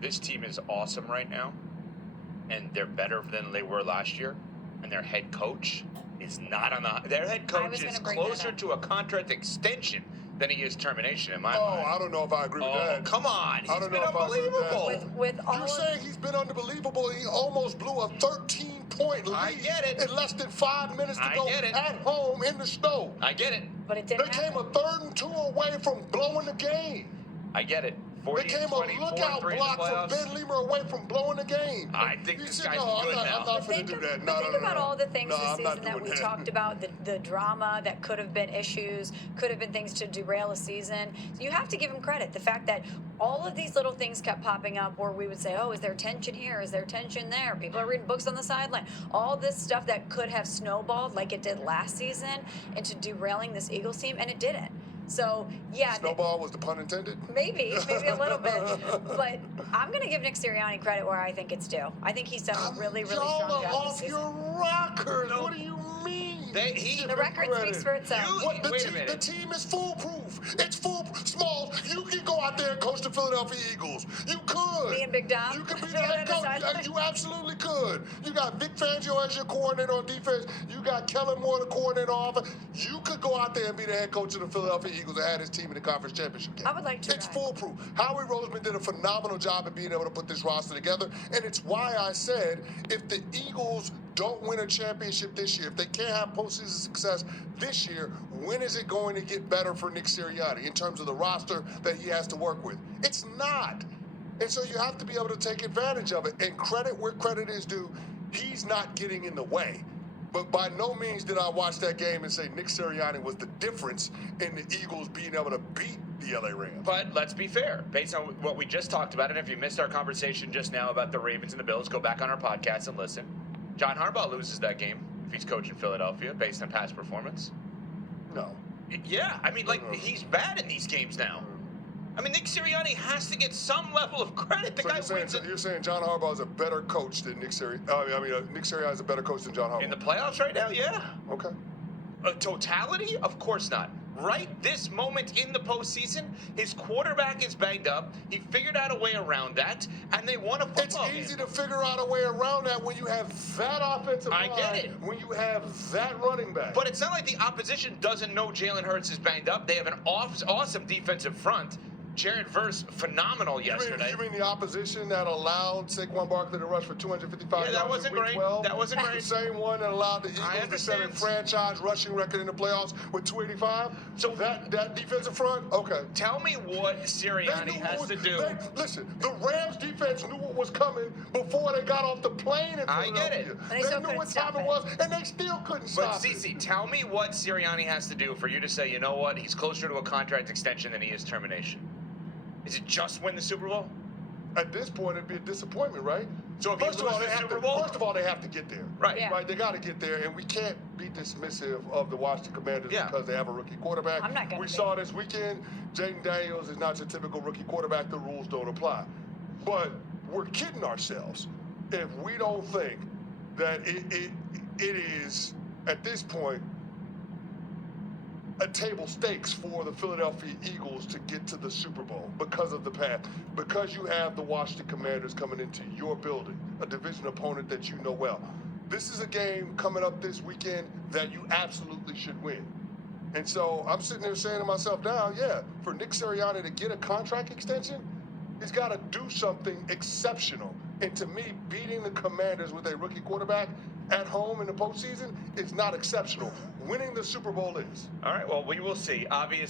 this team is awesome right now, and they're better than they were last year, and their head coach is not on the. Their head coach is closer to a contract extension than he is termination in my mind. Oh, I don't know if I agree with that. Come on. He's been unbelievable. You're saying he's been unbelievable. He almost blew a 13-point lead. I get it. In less than 5 minutes to go at home in the snow. I get it. But it didn't They came a 3rd and 2 away from blowing the game. I get it. They came a lookout block from Ben Lemer away from blowing the game. I think this guy's good now. I'm not going to do that. Think about all the things this season that we talked about, the drama that could have been issues, could have been things to derail a season. So you have to give him credit. The fact that all of these little things kept popping up where we would say, oh, is there tension here? Is there tension there? People are reading books on the sideline. All this stuff that could have snowballed like it did last season into derailing this Eagles team, and it didn't. So, yeah. Snowball was the pun intended? Maybe a little bit. But I'm going to give Nick Siriani credit where I think it's due. I think he's done a really, really strong job off this season. Your rockers. No. What do you mean? The record speaks for itself. Wait a minute. The team is foolproof. It's foolproof. Smalls, you can go out there and coach the Philadelphia Eagles. You could. Me and Big Dom. You could be the head coach. You absolutely could. You got Vic Fangio as your coordinator on defense. You got Kellen Moore, the coordinator on offense. You could go out there and be the head coach of the Philadelphia Eagles and have his team in the conference championship game. I would like to. It's foolproof. Howie Roseman did a phenomenal job at being able to put this roster together, and it's why I said if the Eagles don't win a championship this year, if they can't have postseason success this year, when is it going to get better for Nick Siriani in terms of the roster that he has to work with? It's not. And so you have to be able to take advantage of it. And credit where credit is due, he's not getting in the way. But by no means did I watch that game and say Nick Siriani was the difference in the Eagles being able to beat the LA Rams. But let's be fair. Based on what we just talked about, and if you missed our conversation just now about the Ravens and the Bills, go back on our podcast and listen. John Harbaugh loses that game if he's coaching Philadelphia based on past performance. No. Yeah, I mean, he's bad in these games now. I mean, Nick Sirianni has to get some level of credit. The guy wins it. You're saying John Harbaugh is a better coach than Nick Sirianni? Nick Sirianni is a better coach than John Harbaugh. In the playoffs right now, yeah. Okay. A totality? Of course not. Right this moment in the postseason, his quarterback is banged up. He figured out a way around that, and they won a football game. It's easy to figure out a way around that when you have that offensive line. I get it. When you have that running back. But it's not like the opposition doesn't know Jalen Hurts is banged up. They have an awesome defensive front. Jared Verse, phenomenal yesterday. You mean the opposition that allowed Saquon Barkley to rush for 255 yards? Yeah, that wasn't great. 12? That wasn't great. The same one that allowed the Eagles to set a franchise rushing record in the playoffs with 285? So that defensive front? Okay. Tell me what Sirianni has to do. Listen, the Rams defense knew what was coming before they got off the plane in Philadelphia. I get it. They knew what time it was, and they still couldn't stop it. But, Cece, tell me what Sirianni has to do for you to say, you know what, he's closer to a contract extension than he is termination. Is it just win the Super Bowl? At this point, it'd be a disappointment, right? So if first of all, they have to get there. Right. Yeah. Right. They got to get there, and we can't be dismissive of the Washington Commanders because they have a rookie quarterback. I'm not going to. We saw this weekend. Jaden Daniels is not your typical rookie quarterback. The rules don't apply. But we're kidding ourselves if we don't think that it is at this point a table stakes for the Philadelphia Eagles to get to the Super Bowl because of the path, because you have the Washington Commanders coming into your building, a division opponent that you know well. This is a game coming up this weekend that you absolutely should win. And so I'm sitting there saying to myself now, for Nick Sirianni to get a contract extension, he's got to do something exceptional. And to me, beating the Commanders with a rookie quarterback at home in the postseason is not exceptional. Winning the Super Bowl is. All right, well, we will see. Obviously.